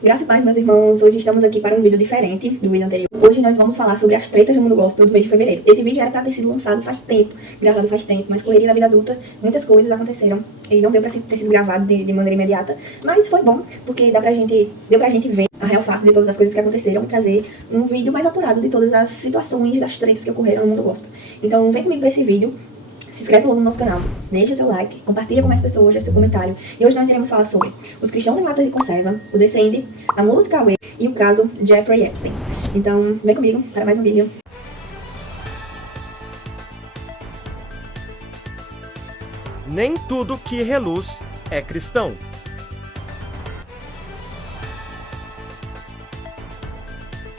Graças e paz, meus irmãos. Hoje estamos aqui para um vídeo diferente do vídeo anterior. Hoje nós vamos falar sobre as tretas do mundo gospel do mês de fevereiro. Esse vídeo era para ter sido lançado faz tempo, gravado faz tempo, mas correria da vida adulta, muitas coisas aconteceram e não deu para ter sido gravado de maneira imediata. Mas foi bom, porque deu pra gente ver a real face de todas as coisas que aconteceram e trazer um vídeo mais apurado de todas as situações e das tretas que ocorreram no mundo gospel. Então vem comigo para esse vídeo. Se inscreve logo no nosso canal, deixa seu like, compartilha com mais pessoas, deixa seu comentário. E hoje nós iremos falar sobre os cristãos em lata de conserva, o Descende, a música Away e o caso Jeffrey Epstein. Então, vem comigo para mais um vídeo. Nem tudo que reluz é cristão.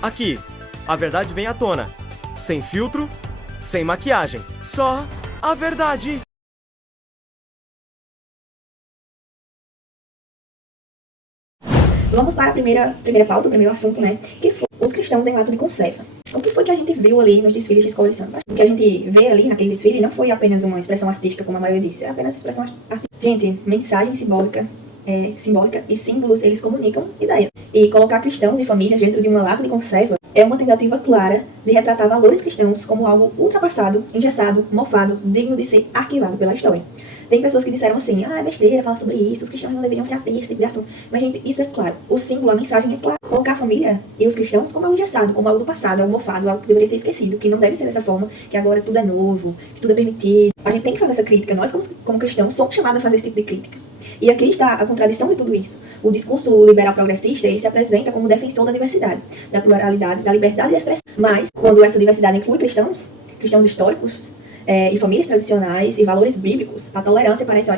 Aqui, a verdade vem à tona, sem filtro, sem maquiagem, só a verdade. Vamos para a primeira pauta, o primeiro assunto, né? Que foi os cristãos em lata de conserva. O que foi que a gente viu ali nos desfiles de escola de samba? O que a gente vê ali naquele desfile não foi apenas uma expressão artística, como a maioria disse, é apenas expressão artística. Gente, mensagem simbólica e símbolos, eles comunicam ideias. E colocar cristãos e famílias dentro de uma lata de conserva é uma tentativa clara de retratar valores cristãos como algo ultrapassado, engessado, mofado, digno de ser arquivado pela história. Tem pessoas que disseram assim, é besteira falar sobre isso, os cristãos não deveriam ser ateus, esse tipo de assunto. Mas, gente, isso é claro. O símbolo, a mensagem é clara. Colocar a família e os cristãos como algo engessado, como algo do passado, algo mofado, algo que deveria ser esquecido, que não deve ser dessa forma, que agora tudo é novo, que tudo é permitido. A gente tem que fazer essa crítica. Nós, como cristãos, somos chamados a fazer esse tipo de crítica. E aqui está a contradição de tudo isso. O discurso liberal progressista, ele se apresenta como defensor da diversidade, da pluralidade, da liberdade de expressão. Mas, quando essa diversidade inclui cristãos históricos, e famílias tradicionais e valores bíblicos, a tolerância parece,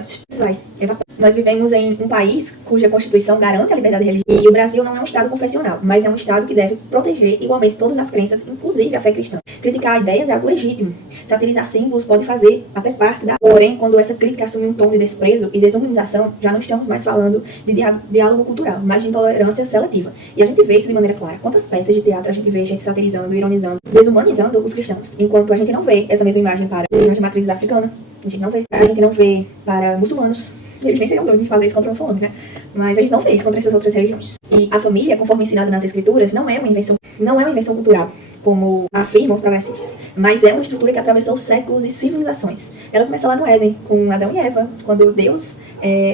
Nós vivemos em um país cuja Constituição garante a liberdade religiosa. E o Brasil não é um Estado confessional, mas é um Estado que deve proteger igualmente todas as crenças, inclusive a fé cristã. Criticar ideias é algo legítimo. Satirizar símbolos pode fazer até parte da... Porém, quando essa crítica assume um tom de desprezo e desumanização, já não estamos mais falando de diálogo cultural, mas de intolerância seletiva. E a gente vê isso de maneira clara. Quantas peças de teatro a gente vê gente satirizando, ironizando, desumanizando os cristãos, enquanto a gente não vê essa mesma imagem para religiões de matriz africana. A gente não vê para muçulmanos. Eles nem seriam doidos de fazer isso contra os muçulmanos, né? Mas a gente não vê isso contra essas outras religiões. E a família, conforme ensinada nas escrituras, não é uma invenção cultural, como afirmam os progressistas, mas é uma estrutura que atravessou séculos e civilizações. Ela começa lá no Éden, com Adão e Eva, quando Deus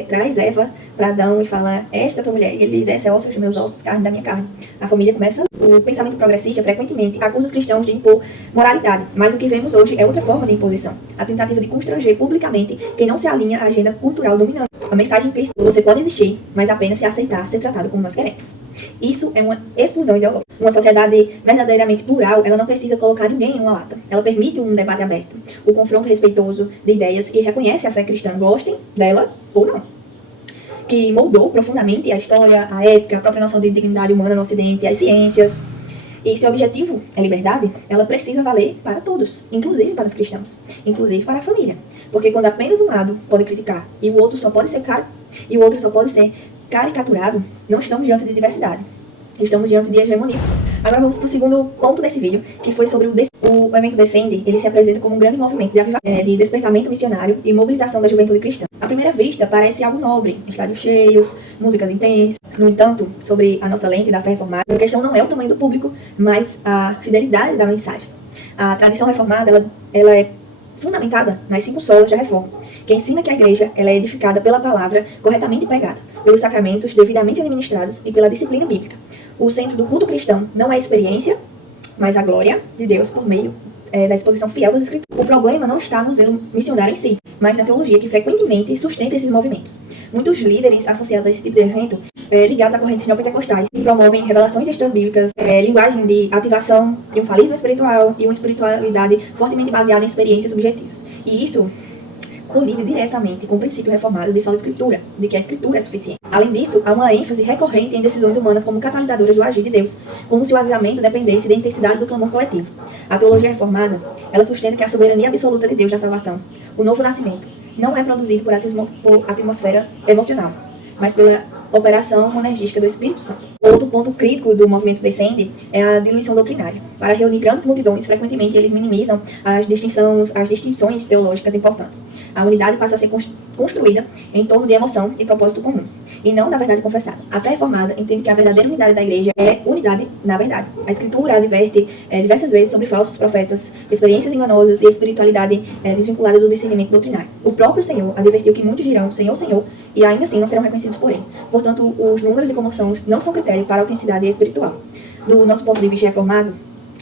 traz Eva para Adão e fala, esta tua mulher, e ele diz, essa é osso dos meus ossos, carne da minha carne. A família começa. O pensamento progressista frequentemente acusa os cristãos de impor moralidade, mas o que vemos hoje é outra forma de imposição, a tentativa de constranger publicamente quem não se alinha à agenda cultural dominante. A mensagem implícita: você pode existir, mas apenas se aceitar ser tratado como nós queremos. Isso é uma exclusão ideológica. Uma sociedade verdadeiramente plural, ela não precisa colocar ninguém em uma lata. Ela permite um debate aberto, o confronto respeitoso de ideias e reconhece a fé cristã, gostem dela ou não, que moldou profundamente a história, a ética, a própria noção de dignidade humana no Ocidente, as ciências. E se o objetivo é liberdade, ela precisa valer para todos, inclusive para os cristãos, inclusive para a família. Porque quando apenas um lado pode criticar e o outro só pode ser caricaturado, não estamos diante de diversidade, estamos diante de hegemonia. Agora vamos para o segundo ponto desse vídeo, que foi sobre o evento Descende. Ele se apresenta como um grande movimento de despertamento missionário e mobilização da juventude cristã. À primeira vista, parece algo nobre, estádios cheios, músicas intensas. No entanto, sobre a nossa lente da fé reformada, a questão não é o tamanho do público, mas a fidelidade da mensagem. A tradição reformada, ela é fundamentada nas 5 solas da reforma, que ensina que a igreja ela é edificada pela palavra corretamente pregada, pelos sacramentos devidamente administrados e pela disciplina bíblica. O centro do culto cristão não é a experiência, mas a glória de Deus por meio da exposição fiel das Escrituras. O problema não está no zelo missionário em si, mas na teologia que frequentemente sustenta esses movimentos. Muitos líderes associados a esse tipo de evento, ligados a correntes neopentecostais, promovem revelações extrabíblicas, linguagem de ativação, triunfalismo espiritual e uma espiritualidade fortemente baseada em experiências subjetivas. E isso colide diretamente com o princípio reformado de sola escritura, de que a escritura é suficiente. Além disso, há uma ênfase recorrente em decisões humanas como catalisadoras do agir de Deus, como se o avivamento dependesse da intensidade do clamor coletivo. A teologia reformada, ela sustenta que a soberania absoluta de Deus na salvação, o novo nascimento, não é produzido por atmosfera emocional, mas pela operação monergística do Espírito Santo. Outro ponto crítico do movimento Descende é a diluição doutrinária. Para reunir grandes multidões, frequentemente eles minimizam as distinções teológicas importantes. A unidade passa a ser construída em torno de emoção e propósito comum, e não da verdade confessada. A fé reformada entende que a verdadeira unidade da igreja é unidade na verdade. A Escritura adverte diversas vezes sobre falsos profetas, experiências enganosas e espiritualidade desvinculada do discernimento doutrinário. O próprio Senhor advertiu que muitos dirão Senhor, Senhor, e ainda assim não serão reconhecidos por ele. Portanto, os números e comoções não são critério para a autenticidade espiritual. Do nosso ponto de vista reformado,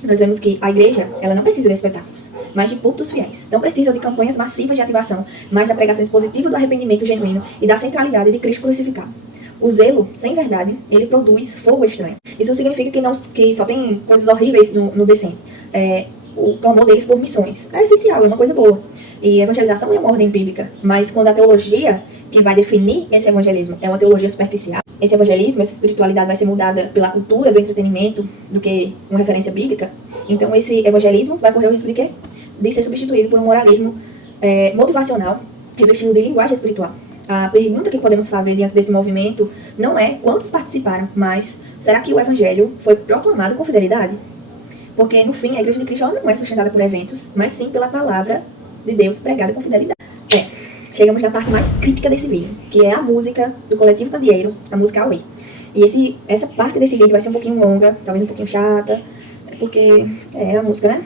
nós vemos que a igreja, ela não precisa de espetáculos, mas de cultos fiéis. Não precisa de campanhas massivas de ativação, mas da pregação expositiva do arrependimento genuíno e da centralidade de Cristo crucificado. O zelo, sem verdade, ele produz fogo estranho. Isso significa que só tem coisas horríveis no descende. O clamor deles por missões é essencial, é uma coisa boa. E evangelização é uma ordem bíblica, mas quando a teologia que vai definir esse evangelismo é uma teologia superficial, esse evangelismo, essa espiritualidade vai ser mudada pela cultura do entretenimento do que uma referência bíblica, então esse evangelismo vai correr o risco de quê? De ser substituído por um moralismo motivacional, revestido de linguagem espiritual. A pergunta que podemos fazer diante desse movimento não é quantos participaram, mas será que o evangelho foi proclamado com fidelidade? Porque, no fim, a Igreja de Cristo ela não é sustentada por eventos, mas sim pela palavra de Deus pregada com fidelidade. Chegamos na parte mais crítica desse vídeo, que é a música do Coletivo Candeeiro, a música Away. E essa parte desse vídeo vai ser um pouquinho longa, talvez um pouquinho chata, porque é a música, né?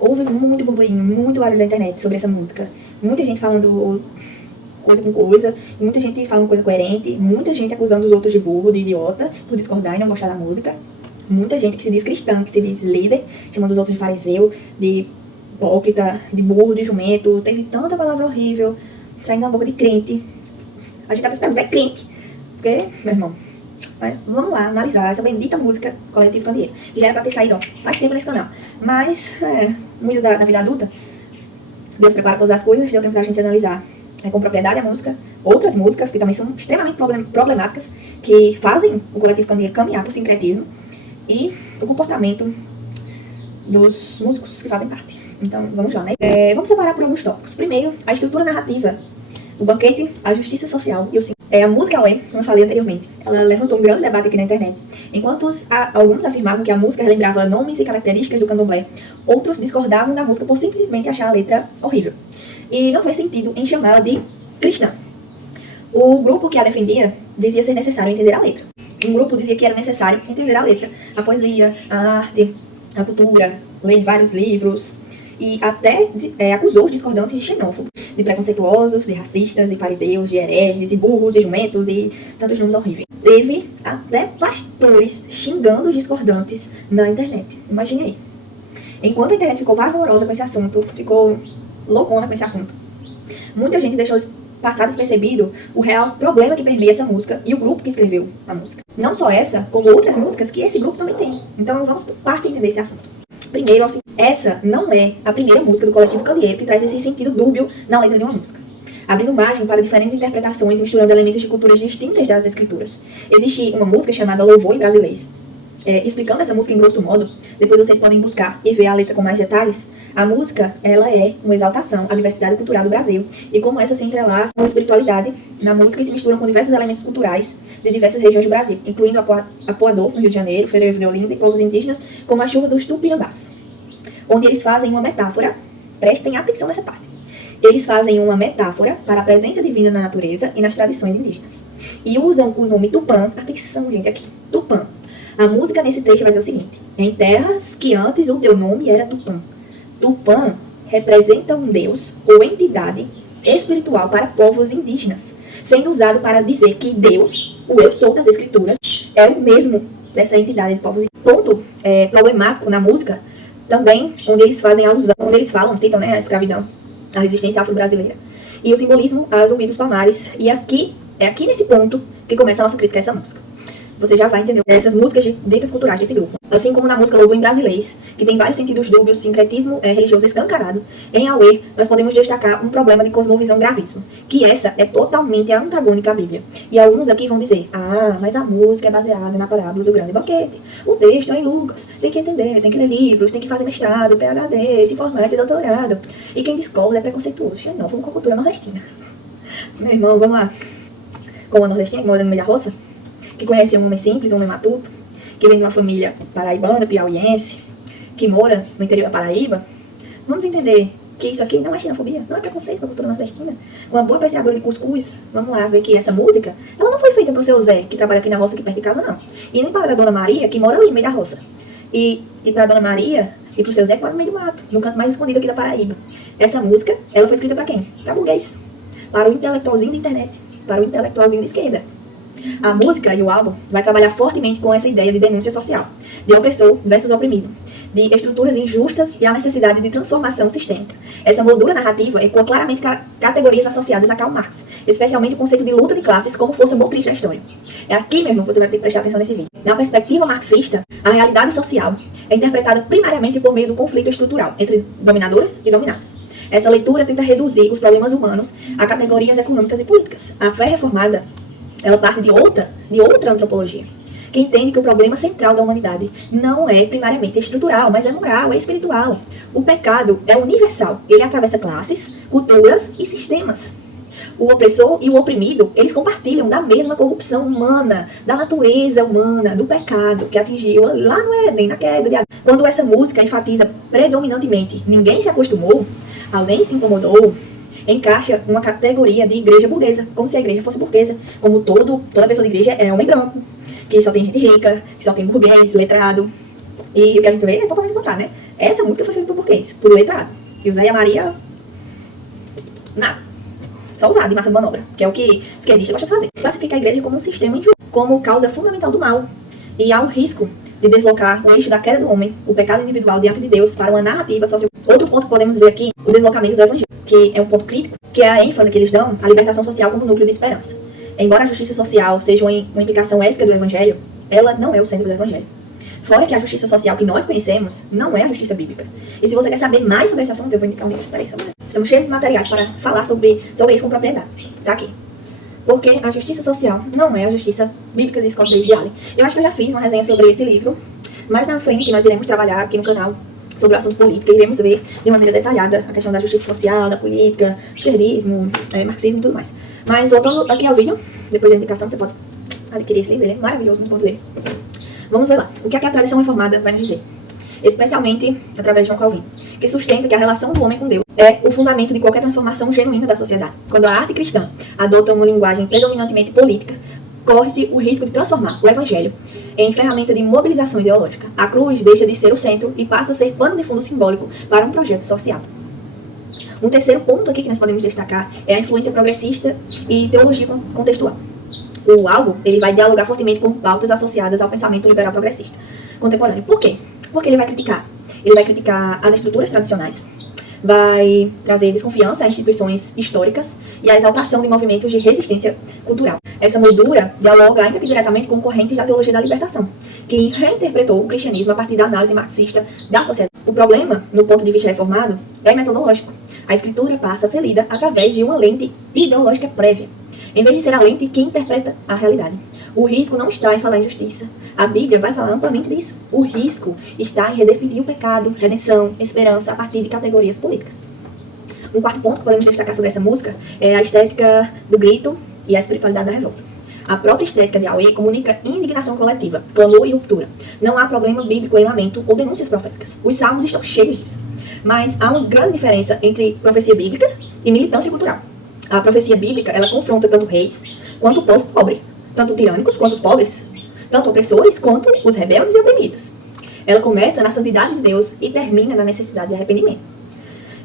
Houve muito burburinho, muito barulho na internet sobre essa música. Muita gente falando coisa com coisa, muita gente falando coisa coerente, muita gente acusando os outros de burro, de idiota, por discordar e não gostar da música. Muita gente que se diz cristã, que se diz líder, chamando os outros de fariseu, de hipócrita, de burro, de jumento. Teve tanta palavra horrível saindo da boca de crente. A gente tá se perguntando, é crente? Porque, meu irmão, vamos lá analisar essa bendita música Coletivo Candeeiro. Já era pra ter saído, faz tempo nesse canal. Mas, muito da vida adulta, Deus prepara todas as coisas, deu tempo da gente analisar com propriedade a música, outras músicas que também são extremamente problemáticas, que fazem o Coletivo Candeeiro caminhar por sincretismo, e o comportamento dos músicos que fazem parte. Então, vamos lá, né? Vamos separar por alguns tópicos. Primeiro, a estrutura narrativa, o banquete, a justiça social e o sim. A música Away, como eu falei anteriormente, ela levantou um grande debate aqui na internet. Enquanto alguns afirmavam que a música relembrava nomes e características do candomblé, outros discordavam da música por simplesmente achar a letra horrível. E não fez sentido em chamá-la de cristã. O grupo que a defendia dizia ser necessário entender a letra. Um grupo dizia que era necessário entender a letra, a poesia, a arte, a cultura, ler vários livros, e até acusou os discordantes de xenófobos, de preconceituosos, de racistas, de fariseus, de hereges, de burros, de jumentos e tantos nomes horríveis. Teve até pastores xingando os discordantes na internet. Imagine aí. Enquanto a internet ficou pavorosa com esse assunto, ficou loucona com esse assunto, muita gente deixou passar despercebido o real problema que permeia essa música e o grupo que escreveu a música. Não só essa, como outras músicas que esse grupo também tem. Então vamos por parte entender esse assunto. Primeiro, assim, essa não é a primeira música do Coletivo Candeeiro que traz esse sentido dúbio na letra de uma música, abrindo margem para diferentes interpretações, misturando elementos de culturas distintas das escrituras. Existe uma música chamada Louvor em Brasilês. Explicando essa música em grosso modo, depois vocês podem buscar e ver a letra com mais detalhes. A música, ela é uma exaltação à diversidade cultural do Brasil e como essa se entrelaça com a espiritualidade na música e se misturam com diversos elementos culturais de diversas regiões do Brasil, incluindo Apoador, no Rio de Janeiro, Frevo de Olinda e povos indígenas, como a chuva dos Tupinambás, onde eles fazem uma metáfora, prestem atenção nessa parte, eles fazem uma metáfora para a presença divina na natureza e nas tradições indígenas, e usam o nome Tupã, atenção gente aqui, Tupã. A música nesse trecho vai dizer o seguinte: em terras que antes o teu nome era Tupã. Tupã representa um deus ou entidade espiritual para povos indígenas, sendo usado para dizer que Deus, o eu sou das escrituras, é o mesmo dessa entidade de povos indígenas. Ponto problemático na música também, onde eles fazem alusão, onde eles citam, né, a escravidão, a resistência afro-brasileira e o simbolismo a Zumbi dos Palmares. E aqui nesse ponto que começa a nossa crítica a essa música. Você já vai entender essas músicas ditas culturais desse grupo. Assim como na música Louvor em Brasilês, que tem vários sentidos dúbios, sincretismo religioso escancarado, em Away nós podemos destacar um problema de cosmovisão gravíssimo, que essa é totalmente antagônica à Bíblia. E alguns aqui vão dizer, mas a música é baseada na parábola do grande banquete. O texto é em Lucas, tem que entender, tem que ler livros, tem que fazer mestrado, PhD, se formar, ter doutorado. E quem discorda é preconceituoso, xenófobo com a cultura nordestina. Meu irmão, vamos lá. Como a nordestina, que mora no meio da roça, que conhece um homem simples, um homem matuto, que vem de uma família paraibana, piauiense, que mora no interior da Paraíba, vamos entender que isso aqui não é xenofobia, não é preconceito com a cultura nordestina. Uma boa apreciadora de cuscuz, vamos lá ver que essa música, ela não foi feita pro seu Zé, que trabalha aqui na roça, aqui perto de casa, não. E nem para a Dona Maria, que mora ali no meio da roça. E pra Dona Maria e pro seu Zé, que mora no meio do mato, no canto mais escondido aqui da Paraíba. Essa música, ela foi escrita pra quem? Pra burguês. Para o intelectualzinho da internet. Para o intelectualzinho de esquerda. A música e o álbum vai trabalhar fortemente com essa ideia de denúncia social, de opressor versus oprimido, de estruturas injustas e a necessidade de transformação sistêmica. Essa moldura narrativa ecoa claramente categorias associadas a Karl Marx, especialmente o conceito de luta de classes como força motriz da história. É aqui, meu irmão, que você vai ter que prestar atenção nesse vídeo. Na perspectiva marxista, a realidade social é interpretada primariamente por meio do conflito estrutural entre dominadores e dominados. Essa leitura tenta reduzir os problemas humanos a categorias econômicas e políticas. A fé reformada, ela parte de outra antropologia, que entende que o problema central da humanidade não é primariamente estrutural, mas é moral, é espiritual. O pecado é universal, ele atravessa classes, culturas e sistemas. O opressor e o oprimido, eles compartilham da mesma corrupção humana, da natureza humana, do pecado que atingiu lá no Éden, na queda de Adão. Quando essa música enfatiza predominantemente ninguém se acostumou, alguém se incomodou, encaixa uma categoria de igreja burguesa, como se a igreja fosse burguesa, como toda pessoa de igreja é homem branco, que só tem gente rica, que só tem burguês, letrado. E o que a gente vê é totalmente o contrário, né? Essa música foi feita por burguês, por letrado. E o Zé e a Maria, nada. Só usar de massa de manobra, que é o que os esquerdistas gostam de fazer. Classifica a igreja como um sistema injusto, como causa fundamental do mal. E há o risco de deslocar o eixo da queda do homem, o pecado individual diante de Deus, para uma narrativa social. Outro ponto que podemos ver aqui, o deslocamento do evangelho, que é um ponto crítico, que é a ênfase que eles dão à libertação social como núcleo de esperança. Embora a justiça social seja uma implicação ética do evangelho, ela não é o centro do evangelho. Fora que a justiça social que nós conhecemos não é a justiça bíblica. E se você quer saber mais sobre esse assunto, eu vou indicar um livro. Espera aí, só estamos cheios de materiais para falar sobre isso com propriedade. Tá aqui. Porque a justiça social não é a justiça bíblica de Scott David Allen. Eu acho que eu já fiz uma resenha sobre esse livro. Mais na frente nós iremos trabalhar aqui no canal sobre o assunto político. Iremos ver de maneira detalhada a questão da justiça social, da política, esquerdismo, marxismo e tudo mais. Mas voltando aqui ao vídeo, depois da indicação, você pode adquirir esse livro. Ele é maravilhoso, muito bom de ler. Vamos ver lá. O que a tradição reformada vai nos dizer? Especialmente através de João Calvino, que sustenta que a relação do homem com Deus é o fundamento de qualquer transformação genuína da sociedade. Quando a arte cristã adota uma linguagem predominantemente política, corre-se o risco de transformar o evangelho em ferramenta de mobilização ideológica. A cruz deixa de ser o centro e passa a ser pano de fundo simbólico para um projeto social. Um terceiro ponto aqui que nós podemos destacar é a influência progressista e teologia contextual. O álbum ele vai dialogar fortemente com pautas associadas ao pensamento liberal progressista contemporâneo. Por quê? Porque ele vai criticar as estruturas tradicionais, vai trazer desconfiança a instituições históricas e a exaltação de movimentos de resistência cultural. Essa moldura dialoga ainda diretamente com correntes da teologia da libertação, que reinterpretou o cristianismo a partir da análise marxista da sociedade. O problema, no ponto de vista reformado, é metodológico. A escritura passa a ser lida através de uma lente ideológica prévia, em vez de ser a lente que interpreta a realidade. O risco não está em falar em justiça. A Bíblia vai falar amplamente disso. O risco está em redefinir o pecado, redenção, esperança a partir de categorias políticas. Um quarto ponto que podemos destacar sobre essa música é a estética do grito e a espiritualidade da revolta. A própria estética de Aue comunica indignação coletiva, clamor e ruptura. Não há problema bíblico em lamento ou denúncias proféticas. Os salmos estão cheios disso. Mas há uma grande diferença entre profecia bíblica e militância cultural. A profecia bíblica, ela confronta tanto reis quanto o povo pobre, tanto tirânicos quanto os pobres, tanto opressores quanto os rebeldes e oprimidos. Ela começa na santidade de Deus e termina na necessidade de arrependimento.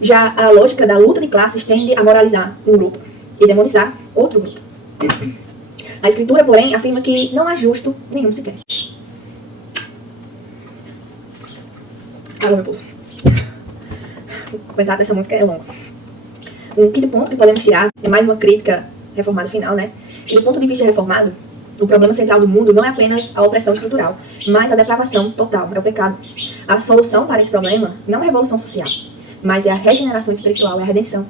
Já a lógica da luta de classes tende a moralizar um grupo e demonizar outro grupo. A escritura, porém, afirma que não há justo nenhum sequer. Alô, meu povo. O comentário dessa música é longo. Um quinto ponto que podemos tirar é mais uma crítica reformada final, né? E do ponto de vista reformado, o problema central do mundo não é apenas a opressão estrutural, mas a depravação total, é o pecado. A solução para esse problema não é a revolução social, mas é a regeneração espiritual, é a redenção.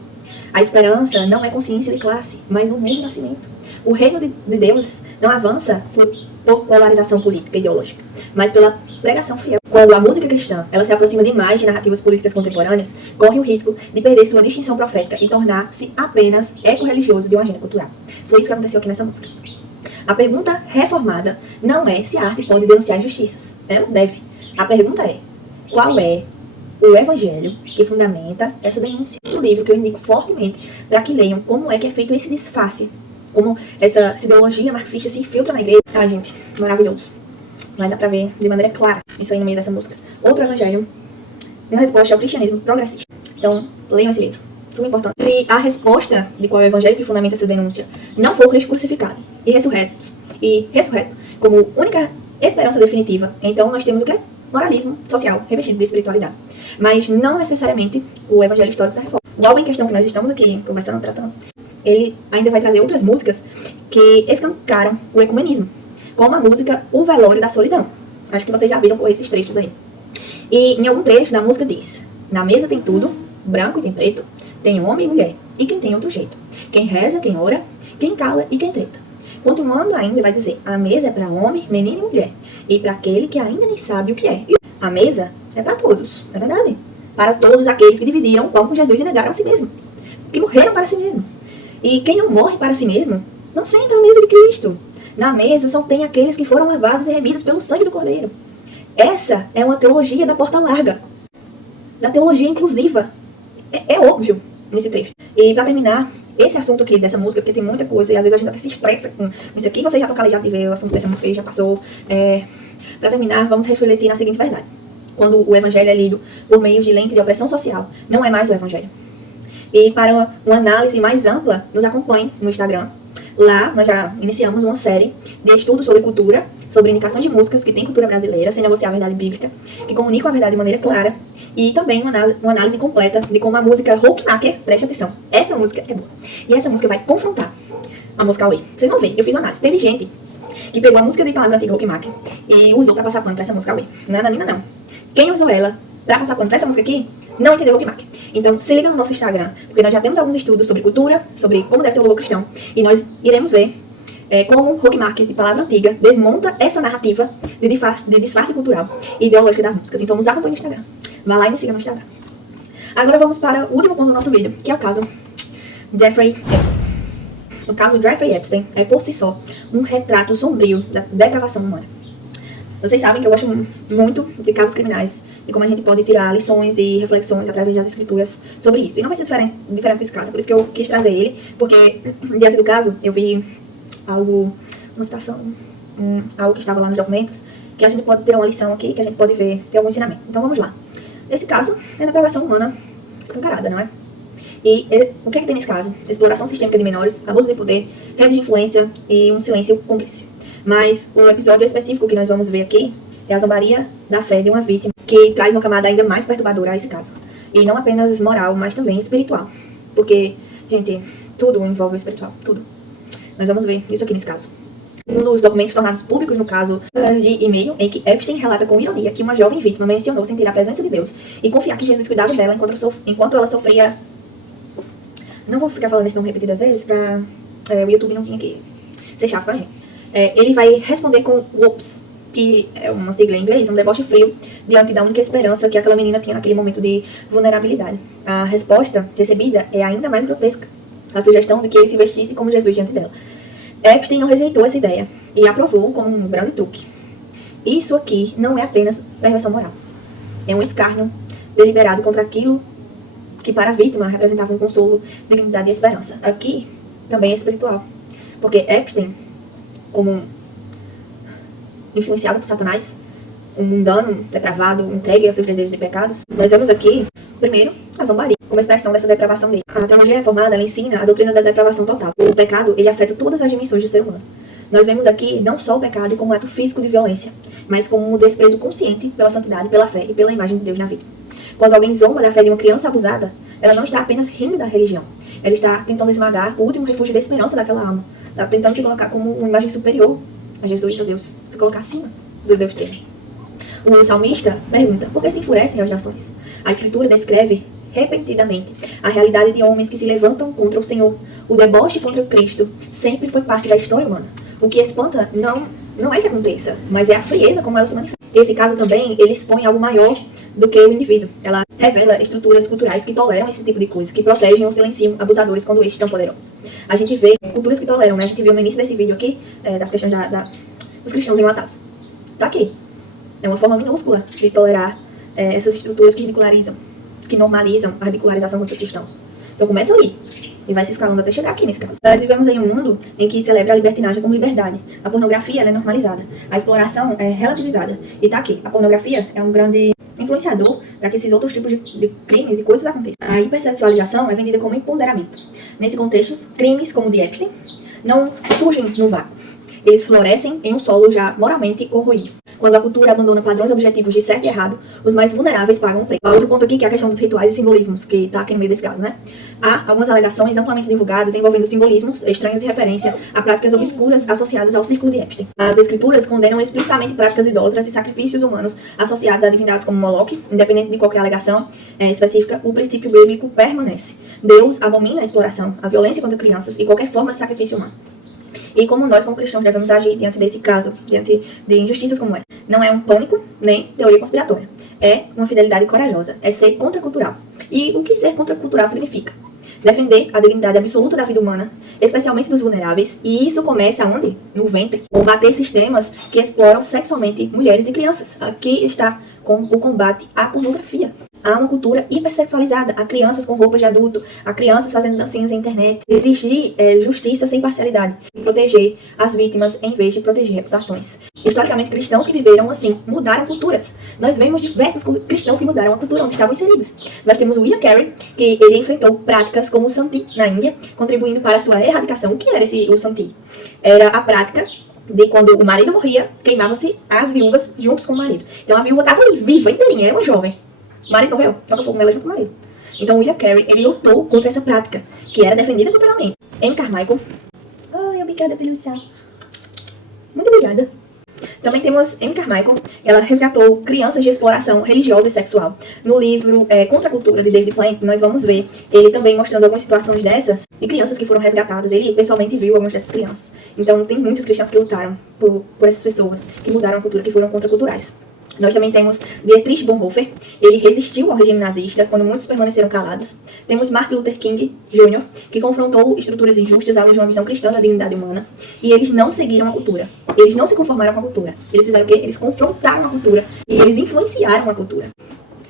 A esperança não é consciência de classe, mas um novo nascimento. O reino de Deus não avança por polarização política e ideológica, mas pela pregação fiel. Quando a música cristã ela se aproxima demais de narrativas políticas contemporâneas, corre o risco de perder sua distinção profética e tornar-se apenas eco religioso de uma agenda cultural. Foi isso que aconteceu aqui nessa música. A pergunta reformada não é se a arte pode denunciar injustiças. Ela deve. A pergunta é: qual é o Evangelho que fundamenta essa denúncia. O livro que eu indico fortemente para que leiam como é que é feito esse disfarce, como essa ideologia marxista se infiltra na igreja. Ah, gente, maravilhoso. Vai dar pra ver de maneira clara isso aí no meio dessa música. Outro Evangelho, uma resposta ao cristianismo progressista. Então, leiam esse livro. Super importante. Se a resposta de qual é o Evangelho que fundamenta essa denúncia não for o Cristo crucificado e ressurreto como única esperança definitiva, então nós temos o quê? Moralismo social revestido de espiritualidade. Mas não necessariamente o Evangelho histórico da Reforma. O álbum em questão que nós estamos aqui conversando, tratando, ele ainda vai trazer outras músicas que escancaram o ecumenismo, como a música O Velório da Solidão. Acho que vocês já viram por esses trechos aí. E em algum trecho da música diz: na mesa tem tudo, branco e tem preto, tem homem e mulher, e quem tem outro jeito. Quem reza, quem ora, quem cala e quem treta. Continuando ainda vai dizer: a mesa é para homem, menino e mulher, e para aquele que ainda nem sabe o que é. E a mesa é para todos, é verdade. Para todos aqueles que dividiram o pão com Jesus e negaram a si mesmo, que morreram para si mesmo. E quem não morre para si mesmo, não senta à mesa de Cristo. Na mesa só tem aqueles que foram lavados e remidos pelo sangue do Cordeiro. Essa é uma teologia da porta larga, da teologia inclusiva. É óbvio nesse trecho. E para terminar, esse assunto aqui dessa música, porque tem muita coisa e às vezes a gente até se estressa com isso aqui, vocês já estão calejados de ver o assunto dessa música aí, já passou. Para terminar, vamos refletir na seguinte verdade. Quando o Evangelho é lido por meio de lente de opressão social, não é mais o Evangelho. E para uma análise mais ampla, nos acompanhe no Instagram. Lá, nós já iniciamos uma série de estudos sobre cultura, sobre indicações de músicas que têm cultura brasileira, sem negociar a verdade bíblica, que comunicam a verdade de maneira clara, e também uma análise completa de como a música Rockmaker, preste atenção, essa música é boa. E essa música vai confrontar a música Away. Vocês vão ver, eu fiz uma análise. Teve gente que pegou a música de palavra antiga Rockmaker e usou pra passar pano pra essa música Away. Não é Nanina, não. Quem usou ela pra passar pano pra essa música aqui, não entendeu Rockmaker. Então, se liga no nosso Instagram, porque nós já temos alguns estudos sobre cultura, sobre como deve ser o louvor cristão, e nós iremos ver como o Rockmaker de palavra antiga desmonta essa narrativa de disfarce cultural e ideológica das músicas. Então, nos acompanhe no Instagram. Vá lá e me siga no Instagram. Agora vamos para o último ponto do nosso vídeo, que é o caso Jeffrey Epstein. O caso Jeffrey Epstein é, por si só, um retrato sombrio da depravação humana. Vocês sabem que eu gosto muito de casos criminais e como a gente pode tirar lições e reflexões através das escrituras sobre isso. E não vai ser diferente com esse caso, por isso que eu quis trazer ele, porque diante do caso eu vi uma citação, algo que estava lá nos documentos, que a gente pode ter uma lição aqui, que a gente pode ver, ter algum ensinamento. Então vamos lá. Esse caso é a depravação humana escancarada, não é? E o que é que tem nesse caso? Exploração sistêmica de menores, abuso de poder, rede de influência e um silêncio cúmplice. Mas o episódio específico que nós vamos ver aqui é a zombaria da fé de uma vítima, que traz uma camada ainda mais perturbadora a esse caso. E não apenas moral, mas também espiritual. Porque, gente, tudo envolve o espiritual, tudo. Nós vamos ver isso aqui nesse caso. Um dos documentos tornados públicos no caso de e-mail, em que Epstein relata com ironia que uma jovem vítima mencionou sentir a presença de Deus e confiar que Jesus cuidava dela enquanto ela sofria... Não vou ficar falando esse nome repetidas vezes, pra o YouTube não tinha que ser chato pra gente. Ele vai responder com whoops, que é uma sigla em inglês, um deboche frio, diante da única esperança que aquela menina tinha naquele momento de vulnerabilidade. A resposta recebida é ainda mais grotesca. A sugestão de que ele se vestisse como Jesus diante dela. Epstein não rejeitou essa ideia e aprovou como um grande truque. Isso aqui não é apenas perversão moral. É um escárnio deliberado contra aquilo que para a vítima representava um consolo, dignidade e esperança. Aqui também é espiritual. Porque Epstein, como influenciado por Satanás, um mundano, depravado, entregue aos seus desejos e pecados, nós vemos aqui, primeiro, a zombaria, como expressão dessa depravação dele. A teologia reformada, ela ensina a doutrina da depravação total. O pecado, ele afeta todas as dimensões do ser humano. Nós vemos aqui não só o pecado como um ato físico de violência, mas como um desprezo consciente pela santidade, pela fé e pela imagem de Deus na vida. Quando alguém zomba da fé de uma criança abusada, ela não está apenas rindo da religião. Ela está tentando esmagar o último refúgio da esperança daquela alma. Está tentando se colocar como uma imagem superior a Jesus, a Deus. Se colocar acima do Deus Trino. O salmista pergunta: por que se enfurecem as nações? A Escritura descreve repetidamente a realidade de homens que se levantam contra o Senhor. O deboche contra o Cristo sempre foi parte da história humana. O que espanta não é que aconteça, mas é a frieza como ela se manifesta. Esse caso também, ele expõe algo maior do que o indivíduo. Ela revela estruturas culturais que toleram esse tipo de coisa, que protegem ou silenciam abusadores quando estes são poderosos. A gente vê culturas que toleram, né? A gente viu no início desse vídeo aqui, das questões dos cristãos enlatados. Tá aqui. É uma forma minúscula de tolerar essas estruturas que ridicularizam, que normalizam a ridicularização contra cristãos. Então começa ali. E vai se escalando até chegar aqui nesse caso. Nós vivemos em um mundo em que celebra a libertinagem como liberdade. A pornografia ela é normalizada. A exploração é relativizada. E tá aqui. A pornografia é um grande influenciador para que esses outros tipos de crimes e coisas aconteçam. A hipersexualização é vendida como empoderamento. Nesse contexto, crimes como o de Epstein não surgem no vácuo. Eles florescem em um solo já moralmente corroído. Quando a cultura abandona padrões objetivos de certo e errado, os mais vulneráveis pagam o preço. Outro ponto aqui que é a questão dos rituais e simbolismos, que está aqui no meio desse caso, né? Há algumas alegações amplamente divulgadas envolvendo simbolismos estranhos e referência a práticas obscuras associadas ao círculo de Epstein. As escrituras condenam explicitamente práticas idólatras e sacrifícios humanos associados a divindades como Moloque. Independente de qualquer alegação específica, o princípio bíblico permanece. Deus abomina a exploração, a violência contra crianças e qualquer forma de sacrifício humano. E como nós, como cristãos, devemos agir diante desse caso, diante de injustiças como essa? Não é um pânico, nem teoria conspiratória. É uma fidelidade corajosa. É ser contracultural. E o que ser contracultural significa? Defender a dignidade absoluta da vida humana, especialmente dos vulneráveis. E isso começa onde? No ventre. Combater sistemas que exploram sexualmente mulheres e crianças. Aqui está com o combate à pornografia. Há uma cultura hipersexualizada, há crianças com roupas de adulto, há crianças fazendo dancinhas na internet. Exigir justiça sem parcialidade e proteger as vítimas em vez de proteger reputações. Historicamente, cristãos que viveram assim mudaram culturas. Nós vemos diversos cristãos que mudaram a cultura onde estavam inseridos. Nós temos o William Carey, que ele enfrentou práticas como o Sati na Índia, contribuindo para a sua erradicação. O que era o Sati? Era a prática de quando o marido morria, queimavam-se as viúvas juntos com o marido. Então a viúva estava ali, viva, inteirinha, era uma jovem. O marido morreu, toca fogo nela junto com o marido. Então William Carey, ele lutou contra essa prática, que era defendida culturalmente. Amy Carmichael. Ai, obrigada pelo céu. Muito obrigada. Também temos Amy Carmichael. Ela resgatou crianças de exploração religiosa e sexual. No livro Contra a Cultura, de David Plant, nós vamos ver ele também mostrando algumas situações dessas de crianças que foram resgatadas. Ele pessoalmente viu algumas dessas crianças. Então tem muitos cristãos que lutaram por essas pessoas, que mudaram a cultura, que foram contraculturais. Nós também temos Dietrich Bonhoeffer. Ele resistiu ao regime nazista quando muitos permaneceram calados. Temos Martin Luther King Jr., que confrontou estruturas injustas à luz de uma visão cristã da dignidade humana. E eles não seguiram a cultura. Eles não se conformaram com a cultura. Eles fizeram o quê? Eles confrontaram a cultura. E eles influenciaram a cultura.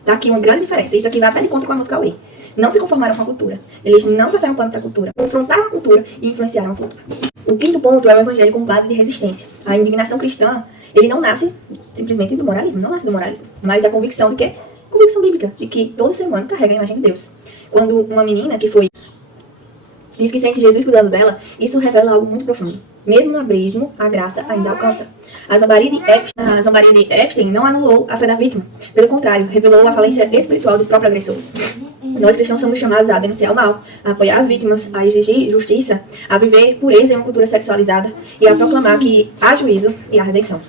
Tá aqui uma grande diferença. Isso aqui vai até de conta com a música Way. Não se conformaram com a cultura. Eles não passaram pano para a cultura. Confrontaram a cultura e influenciaram a cultura. O quinto ponto é o evangelho como base de resistência. A indignação cristã, ele não nasce simplesmente do moralismo, não nasce do moralismo, mas da convicção de que convicção bíblica, de que todo ser humano carrega a imagem de Deus. Quando uma menina que foi diz que sente Jesus cuidando dela, isso revela algo muito profundo. Mesmo no abismo, a graça ainda alcança. A zombaria de Epstein não anulou a fé da vítima. Pelo contrário, revelou a falência espiritual do próprio agressor. Nós cristãos somos chamados a denunciar o mal, a apoiar as vítimas, a exigir justiça, a viver pureza em uma cultura sexualizada e a proclamar que há juízo e há redenção.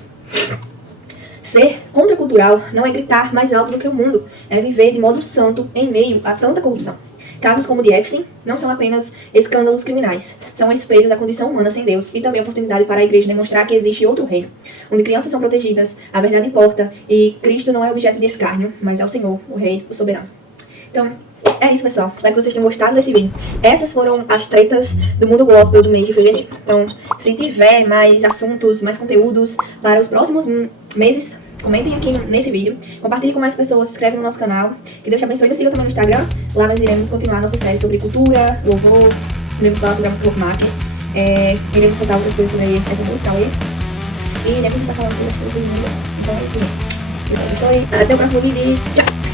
Ser contracultural não é gritar mais alto do que o mundo, é viver de modo santo em meio a tanta corrupção. Casos como o de Epstein não são apenas escândalos criminais, são um espelho da condição humana sem Deus e também a oportunidade para a igreja demonstrar que existe outro reino, onde crianças são protegidas, a verdade importa e Cristo não é objeto de escárnio, mas é o Senhor, o Rei, o Soberano. Então, é isso, pessoal. Espero que vocês tenham gostado desse vídeo. Essas foram as tretas do mundo gospel do mês de fevereiro. Então, se tiver mais assuntos, mais conteúdos para os próximos meses, comentem aqui nesse vídeo. Compartilhe com mais pessoas, se inscreve no nosso canal. Que Deus te abençoe. Nos siga também no Instagram. Lá nós iremos continuar nossa série sobre cultura, louvor. Iremos falar sobre a música rockmaker. Iremos soltar outras coisas sobre essa música aí. E iremos estar falando sobre as tretas do mundo. Então é isso, gente. Deus te abençoe. Até o próximo vídeo. Tchau!